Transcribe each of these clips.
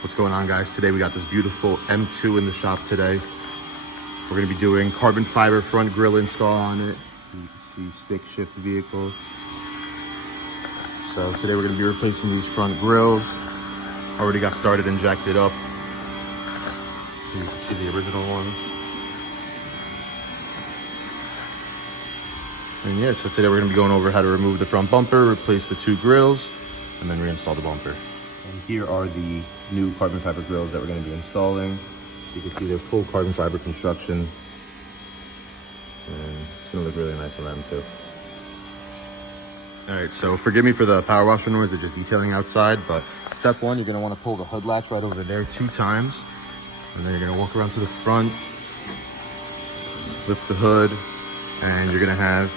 What's going on, guys? Today we got this beautiful M2 in the shop today. We're going to be doing carbon fiber front grille install on it. You can see stick shift vehicle. So today we're going to be replacing these front grills. Already got started and jacked it up. You can see the original ones. And yeah, so today we're going to be going over how to remove the front bumper, replace the two grills, and then reinstall the bumper. And here are the new carbon fiber grills that we're going to be installing. You can see they're full carbon fiber construction, and it's going to look really nice on them too. All right, so forgive me for the power washer noise, they're just detailing outside, but step one, you're going to want to pull the hood latch right over there 2 times, and then you're going to walk around to the front, lift the hood, and you're going to have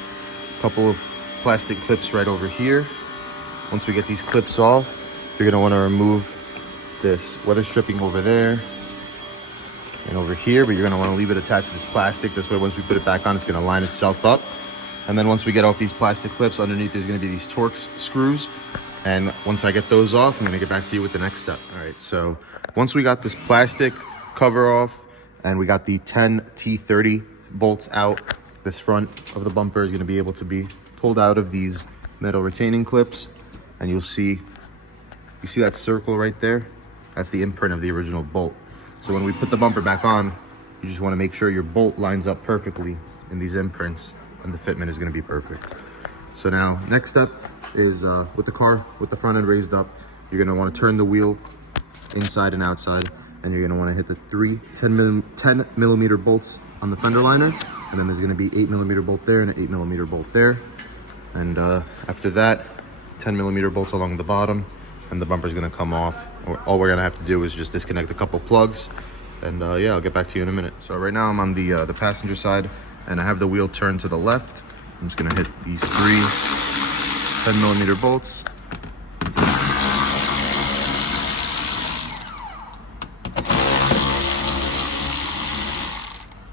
a couple of plastic clips right over here. Once we get these clips off, you're going to want to remove this weather stripping over there and over here, but you're going to want to leave it attached to this plastic. This way, once we put it back on, it's going to line itself up. And then once we get off these plastic clips, underneath there's going to be these Torx screws. And once I get those off, I'm going to get back to you with the next step. All right, so once we got this plastic cover off and we got the 10 T30 bolts out, this front of the bumper is going to be able to be pulled out of these metal retaining clips. And you see that circle right there? That's the imprint of the original bolt. So when we put the bumper back on, you just want to make sure your bolt lines up perfectly in these imprints, and the fitment is going to be perfect. So now, next step is with the car, with the front end raised up, you're going to want to turn the wheel inside and outside, and you're going to want to hit the 3 10 millimeter bolts on the fender liner, and then there's going to be 8 millimeter bolt there and an 8 millimeter bolt there. And after that, 10 millimeter bolts along the bottom, and the bumper is going to come off. All we're going to have to do is just disconnect a couple plugs, and yeah, I'll get back to you in a minute. So right now I'm on the passenger side, and I have the wheel turned to the left. I'm just going to hit these 3 10 millimeter bolts.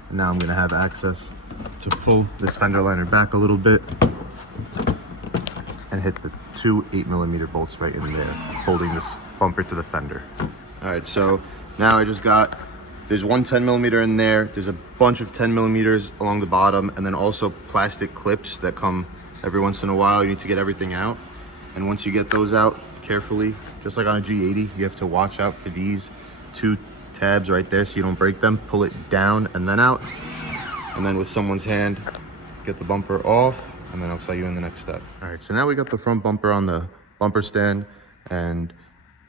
And now I'm going to have access to pull this fender liner back a little bit and hit the 2 8 millimeter bolts right in there, holding this bumper to the fender. All right, so now I just got, there's 1 10 millimeter in there, there's a bunch of 10 millimeters along the bottom, and then also plastic clips that come every once in a while. You need to get everything out. And once you get those out carefully, just like on a G80, you have to watch out for these 2 tabs right there so you don't break them. Pull it down and then out. And then with someone's hand, get the bumper off, and then I'll tell you in the next step. All right, so now we got the front bumper on the bumper stand, and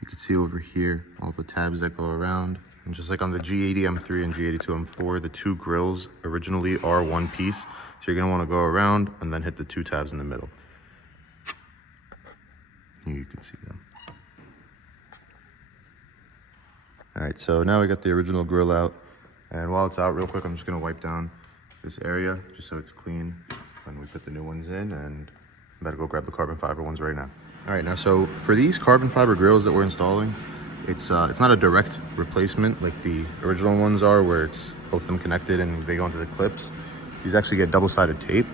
you can see over here all the tabs that go around. And just like on the G80 M3 and G87 M4, the 2 grills originally are one piece. So you're gonna wanna go around and then hit the 2 tabs in the middle. Here you can see them. All right, so now we got the original grill out. And while it's out, real quick, I'm just gonna wipe down this area just so it's clean. And we put the new ones in, and I'm about to go grab the carbon fiber ones right now. All right, now, so for these carbon fiber grills that we're installing, it's not a direct replacement like the original ones are, where it's both of them connected and they go into the clips. These actually get double-sided tape.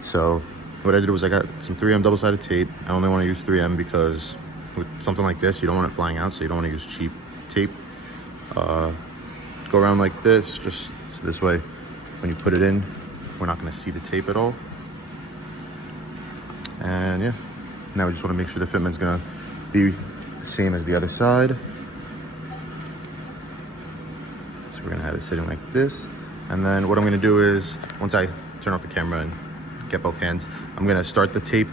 So what I did was I got some 3M double-sided tape. I only want to use 3M because with something like this, you don't want it flying out, so you don't want to use cheap tape. Go around like this, just so this way, when you put it in, we're not going to see the tape at all. And yeah, now we just want to make sure the fitment's going to be the same as the other side. So we're going to have it sitting like this. And then what I'm going to do is, once I turn off the camera and get both hands, I'm going to start the tape,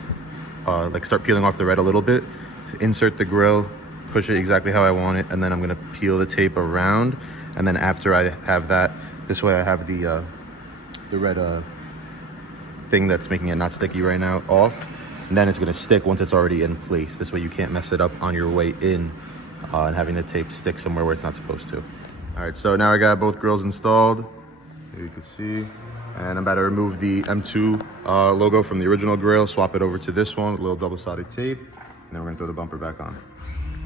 start peeling off the red a little bit, insert the grill, push it exactly how I want it, and then I'm going to peel the tape around. And then after I have that, this way I have the red thing that's making it not sticky right now off, and then it's going to stick once it's already in place. This way you can't mess it up on your way in and having the tape stick somewhere where it's not supposed to. All right, so now I got both grills installed, here you can see, and I'm about to remove the M2 logo from the original grill, swap it over to this one with a little double-sided tape, and then we're going to throw the bumper back on.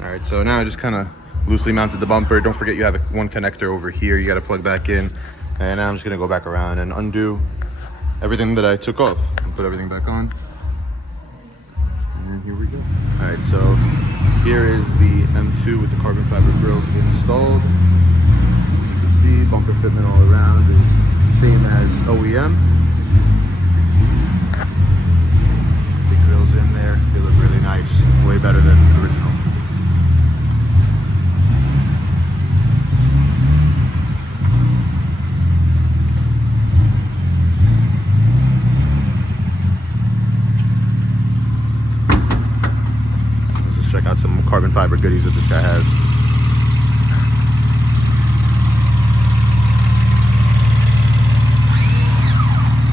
All right, so now I just kind of loosely mounted the bumper. Don't forget you have one connector over here you got to plug back in. And now I'm just gonna go back around and undo everything that I took off and put everything back on. And then here we go. All right, so Here is the M2 with the carbon fiber grills installed. As you can see, bumper fitment all around is same as OEM. The grills in there, they look really nice. Way better than the original. Check out some carbon fiber goodies that this guy has.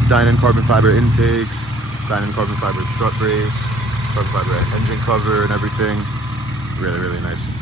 Dynon carbon fiber intakes, Dynon carbon fiber strut brace, carbon fiber engine cover and everything. Really, really nice.